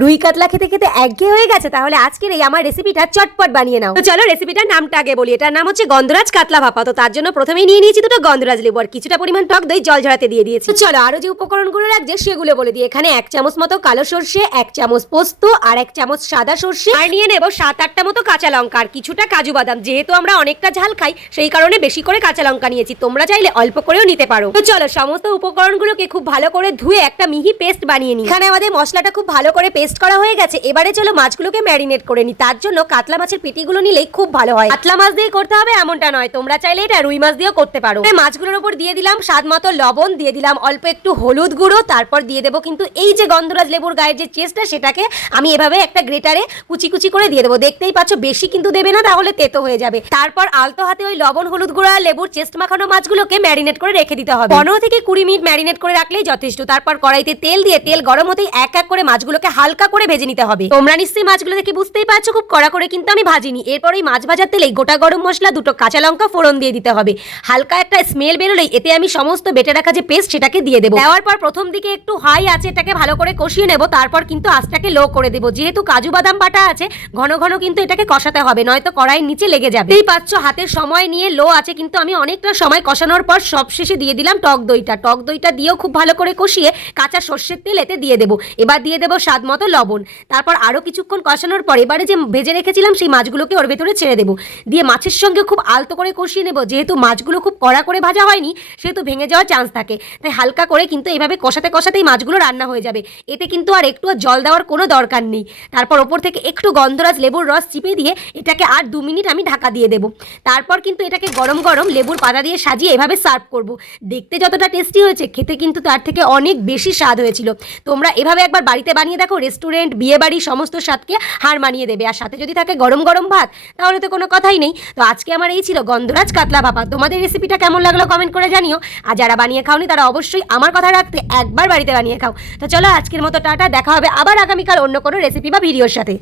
রুই কাতলা খেতে খেতে একঘেয়ে হয়ে গেছে, তাহলে আজকের এই আমার রেসিপিটা চটপট বানিয়ে নাও। তো চলো রেসিপিটার নামটা আগে বলি। এটার নাম হচ্ছে গন্ধরাজ কাতলা ভাপা। তো তার জন্য প্রথমেই নিয়ে নিয়েছি দুটো গন্ধরাজ লেবু আর কিছুটা পরিমাণ টক দই জল ঝরাতে দিয়ে দিয়েছি। তো চলো আরো যে উপকরণগুলো লাগছে সেগুলো বলে দিই। এখানে 1 চামচ মতো কালো সর্ষে, 1 চামচ পোস্ত আর 1 চামচ সাদা সর্ষে, আর নিয়ে নেব 7-8টা মতো কাঁচা লঙ্কা আর কিছুটা কাজু বাদাম। যেহেতু আমরা অনেকটা ঝাল খাই সেই কারণে বেশি করে কাঁচা লঙ্কা নিয়েছি, তোমরা চাইলে অল্প করেও নিতে পারো। তো চলো সমস্ত উপকরণগুলোকে খুব ভালো করে ধুয়ে একটা মিহি পেস্ট বানিয়ে নিই। এখানে আমাদের মশলাটা খুব ভালো করে পেস্ট করা হয়ে গেছে। এবারে চলো মাছগুলোকে ম্যারিনেট করে নি। তার জন্য কাতলা মাছের পেটিগুলো নিলেই খুব ভালো হয়। কাতলা মাছ দিয়ে করতে হবে এমনটা নয়, তোমরা চাইলে এটা রুই মাছ দিয়েও করতে পারো। মাছগুলোর উপর দিয়ে দিলাম স্বাদ মতো লবণ, দিয়ে দিলাম অল্প একটু হলুদ গুঁড়ো, তারপর দিয়ে দেবো কিন্তু এই যে গন্ধরাজ লেবুর গায়ের যে চেস্টটা সেটাকে আমি এভাবে একটা গ্রেটারে কুচি কুচি করে দিয়ে দেবো। দেখতেই পাচ্ছ বেশি কিন্তু দেবে না, তাহলে তেতো হয়ে যাবে। তারপর আলতো হাতে ওই লবণ হলুদ গুঁড়ো আর লেবুর চেস্ট মাখানো মাছগুলোকে ম্যারিনেট করে রেখে দিতে হবে। 15 থেকে 20 মিনিট ম্যারিনেট করে রাখলেই যথেষ্ট। তারপর কড়াইতে তেল দিয়ে তেল গরম হতেই এক এক করে মাছগুলোকে হালকা করে ভেজে নিতে হবে। তোমরা নিশ্চয়ই মাছগুলো দেখে বুঝতেই পারছো খুব কড়া করে কিন্তু আমি ভাজিনি। এরপর ওই মাছ ভাজার তেলেই গোটা গরম মশলা, দুটো কাঁচা লঙ্কা ফোড়ন দিয়ে দিতে হবে। হালকা একটা স্মেল বেরোলেই এতে আমি সমস্ত বেটে রাখা যে পেস্ট সেটাকে দিয়ে দেবো। দেওয়ার পর প্রথম দিকে একটু হাই আছে এটাকে ভালো করে কষিয়ে নেব, তারপর কিন্তু আঁচটাকে লো করে দেবো। যেহেতু কাজু বাদাম বাটা আছে ঘন ঘন কিন্তু এটাকে কষাতে হবে, নয়তো কড়াইয়ের নিচে লেগে যাবে। এই পাচ্ছ হাতের সময় নিয়ে লো আছে কিন্তু আমি অনেকটা সময় কষানোর পর সবশেষে দিয়ে দিলাম টক দইটা। টক দইটা দিয়েও খুব ভালো করে কষিয়ে কাঁচা সর্ষের তেল এতে দিয়ে দেবো। এবার দিয়ে দেবো স্বাদ মতো লবণ। তারপর আরো কিছুক্ষণ কষানোর পর এবারে যে ভেজে রেখেছিলাম সেই মাছগুলোকে ওর ভেতরে ছেড়ে দেবো। দিয়ে মাছের সঙ্গে খুব আলতো করে কষিয়ে নেবো। যেহেতু মাছগুলো খুব কড়া করে ভাজা হয়নি সেহেতু ভেঙে যাওয়ার চান্স থাকে, তাই হালকা করে কিন্তু এইভাবে কষাতে কষাতেই মাছগুলো রান্না হয়ে যাবে। এতে কিন্তু আর একটু জল দেওয়ার কোনো দরকার নেই। তারপর ওপর থেকে একটু গন্ধরাজ লেবুর রস চিপে দিয়ে এটাকে আর 2 মিনিট আমি ঢাকা দিয়ে দেবো। তারপর কিন্তু এটাকে গরম গরম লেবুর পাতা দিয়ে সাজিয়ে এভাবে সার্ভ করব। দেখতে যতটা টেস্টি হয়েছে খেতে কিন্তু তার থেকে অনেক বেশি স্বাদ হয়েছিল। তোমরা এভাবে একবার বাড়িতে বানিয়ে দেখো, রেস্টুরেন্ট বিয়ে বাড়ি সমস্ত স্বাদকে হার মানিয়ে দেবে। আর সাথে যদি থাকে গরম গরম ভাত তাহলে তো কোনো কথাই নেই। তো আজকে আমার এই ছিল গন্ধরাজ কাতলা ভাপা। তোমাদের রেসিপিটা কেমন লাগলো কমেন্ট করে জানিও। আর যারা বানিয়ে খাওনি তারা অবশ্যই আমার কথা রাখতে একবার বাড়িতে বানিয়ে খাও। তো চলো আজকের মতো টাটা, দেখা হবে আবার আগামীকাল অন্য কোনো রেসিপি বা ভিডিওর সাথে।